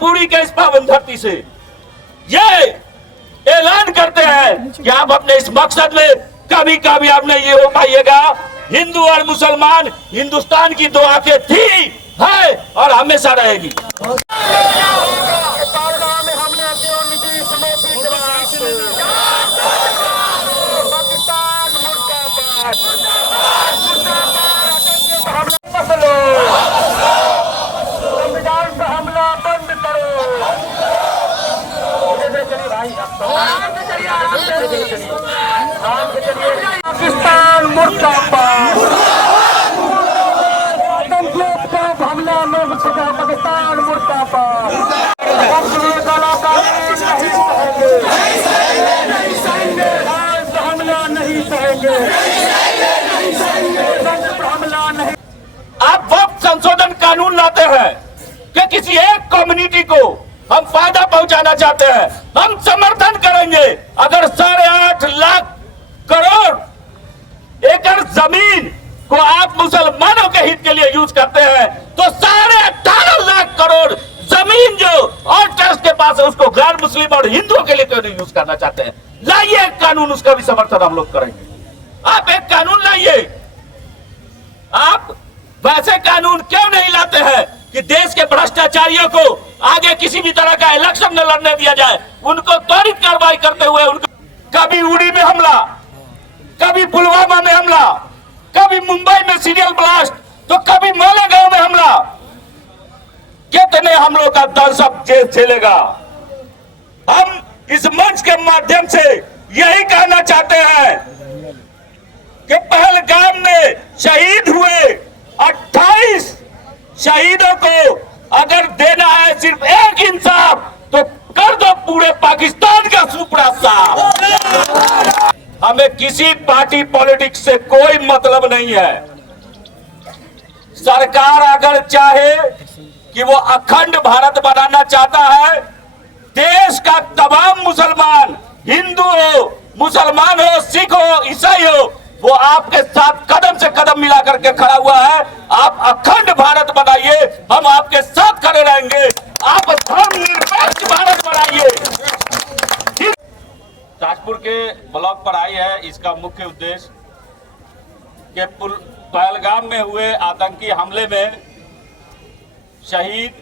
पूरी के इस पावन धरती से ये ऐलान करते हैं कि आप अपने इस मकसद में कभी कामयाब नहीं हो पाइएगा। हिंदू और मुसलमान हिंदुस्तान की दो आंखें थी, है और हमेशा रहेगी। पाकिस्तान मुर्दाबाद, हमला में पाकिस्तान मुर्दाबाद, हमला नहीं सहेंगे, हमला नहीं। आप वक्त संशोधन कानून लाते हैं कि किसी एक कम्युनिटी को हम फायदा पहुंचाना चाहते हैं, हम समर्थन करेंगे। अगर 8.5 लाख करोड़ एकड़ जमीन को आप मुसलमानों के हित के लिए यूज करते हैं, तो 18.5 लाख करोड़ जमीन जो और ट्रस्ट के पास है उसको गैर मुस्लिम और हिंदुओं के लिए क्यों नहीं यूज करना चाहते हैं? लाइए एक कानून, उसका भी समर्थन हम लोग करेंगे। आप एक कानून लाइए। आप वैसे कानून क्यों नहीं लाते हैं कि देश के भ्रष्टाचारियों को आगे किसी भी तरह का इलेक्शन न लड़ने दिया जाए, उनको त्वरित कार्रवाई करते हुए उनको कभी उड़ी में हमला, कभी पुलवामा में हमला, कभी मुंबई में सीरियल ब्लास्ट, तो कभी मालेगांव में हमला। कितने हमलों का दर्द सब जेल झेलेगा? हम इस मंच के माध्यम से यही कहना चाहते हैं कि पहलगाम में शहीद हुए 28 शहीदों को अगर देना है सिर्फ एक इंसाफ, तो कर दो पूरे पाकिस्तान का सुपड़ा साफ। हमें किसी पार्टी पॉलिटिक्स से कोई मतलब नहीं है। सरकार अगर चाहे कि वो अखंड भारत बनाना चाहता है, देश का तमाम मुसलमान, हिंदू हो, मुसलमान हो, सिख हो, ईसाई हो, वो आपके साथ कदम से कदम मिला करके खड़ा हुआ है। आप अखंड भारत बनाइए, हम आपके साथ खड़े रहेंगे। आप धर्मनिरपेक्ष भारत बनाइए। ताजपुर के ब्लॉक पर आई है, इसका मुख्य उद्देश्य कि पहलगाम में हुए आतंकी हमले में शहीद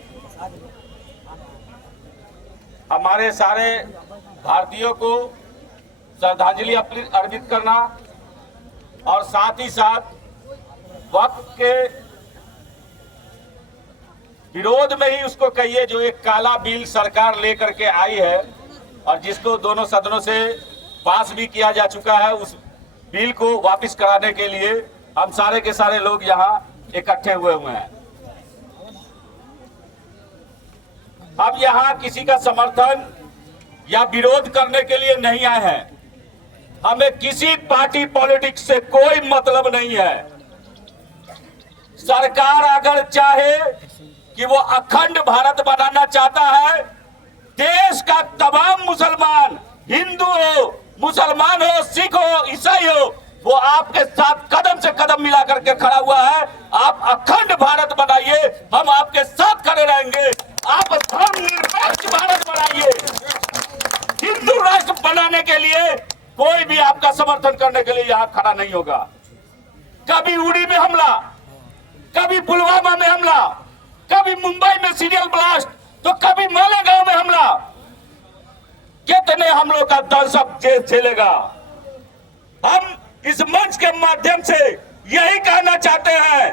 हमारे सारे भारतीयों को श्रद्धांजलि अर्पित करना और साथ ही साथ वक्त के विरोध में ही उसको कहिए जो एक काला बिल सरकार लेकर के आई है और जिसको दोनों सदनों से पास भी किया जा चुका है, उस बिल को वापस कराने के लिए हम सारे के सारे लोग यहाँ इकट्ठे हुए हैं। अब यहाँ किसी का समर्थन या विरोध करने के लिए नहीं आए हैं। हमें किसी पार्टी पॉलिटिक्स से कोई मतलब नहीं है। सरकार अगर चाहे कि वो अखंड भारत बनाना चाहता है, देश का तमाम मुसलमान, हिंदू हो, मुसलमान हो, सिख हो, ईसाई हो, वो आपके साथ कदम से कदम मिला करके खड़ा हुआ है। आप अखंड भारत बनाइए, हम आपके साथ खड़े रहेंगे। आप धर्मनिरपेक्ष भारत बनाइए। हिंदू राष्ट्र बनाने के लिए कोई भी आपका समर्थन करने के लिए यहां खड़ा नहीं होगा। कभी उड़ी में हमला, कभी पुलवामा में हमला, कभी मुंबई में सीरियल ब्लास्ट, तो कभी मालेगांव में हमला। कितने हमलों का दर्द सब जेल झेलेगा? हम इस मंच के माध्यम से यही कहना चाहते हैं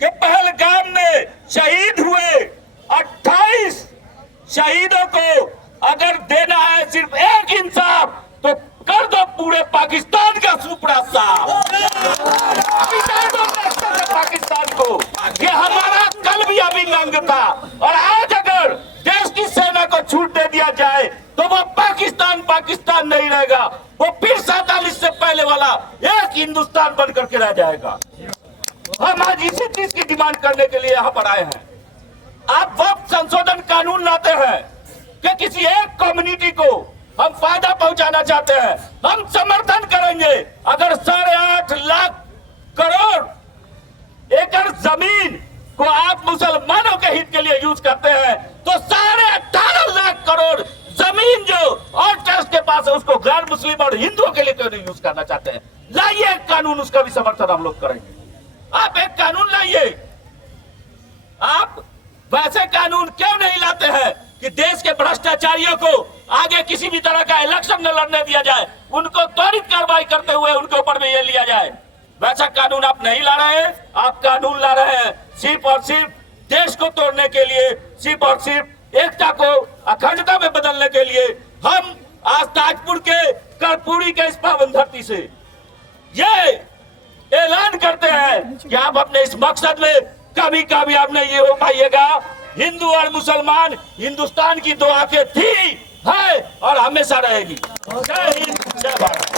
कि पहलगाम में शहीद हुए 28 शहीदों को अगर देना है सिर्फ एक इंसाफ, तो कर दो पूरे पाकिस्तान का सुपड़ा साफ। पाकिस्तान को ये हमारा कल भी अभी नंग था, और आज अगर देश की सेना को छूट दे दिया जाए तो वो पाकिस्तान पाकिस्तान नहीं रहेगा, वो फिर 47 से पहले वाला एक हिंदुस्तान बन करके रह जाएगा। हम आज इसी चीज की डिमांड करने के लिए यहाँ पर आए हैं। आप वक्त संशोधन कानून लाते हैं कि किसी एक कम्युनिटी को हम फायदा पहुंचाना चाहते हैं, हम समर्थन करेंगे। अगर 8.5 लाख करोड़ एकड़ जमीन को आप मुसलमानों के हित के लिए यूज करते हैं, करना चाहते हैं, लाइए एक कानून, उसका भी समर्थन हम लोग करेंगे। आप एक कानून लाइए। आप वैसे कानून क्यों नहीं लाते हैं कि देश के भ्रष्टाचारियों को आगे किसी भी तरह का इलेक्शन न लड़ने दिया जाए, उनको त्वरित कार्रवाई करते हुए उनके ऊपर में ये लिया जाए। वैसा कानून आप नहीं ला रहे हैं, आप कानून ला रहे हैं सिर्फ और सिर्फ देश को तोड़ने के लिए, सिर्फ और सिर्फ एकता को अखंडता में बदलने के लिए। हम आज ताजपुर के कर्पूरी के इस पावन धरती से ये ऐलान करते हैं कि आप अपने इस मकसद में कभी कामयाब नहीं हो पाइएगा। हिंदू और मुसलमान हिंदुस्तान की दो आंखें थी, है और हमेशा रहेगी। जय हिंद, जय भारत।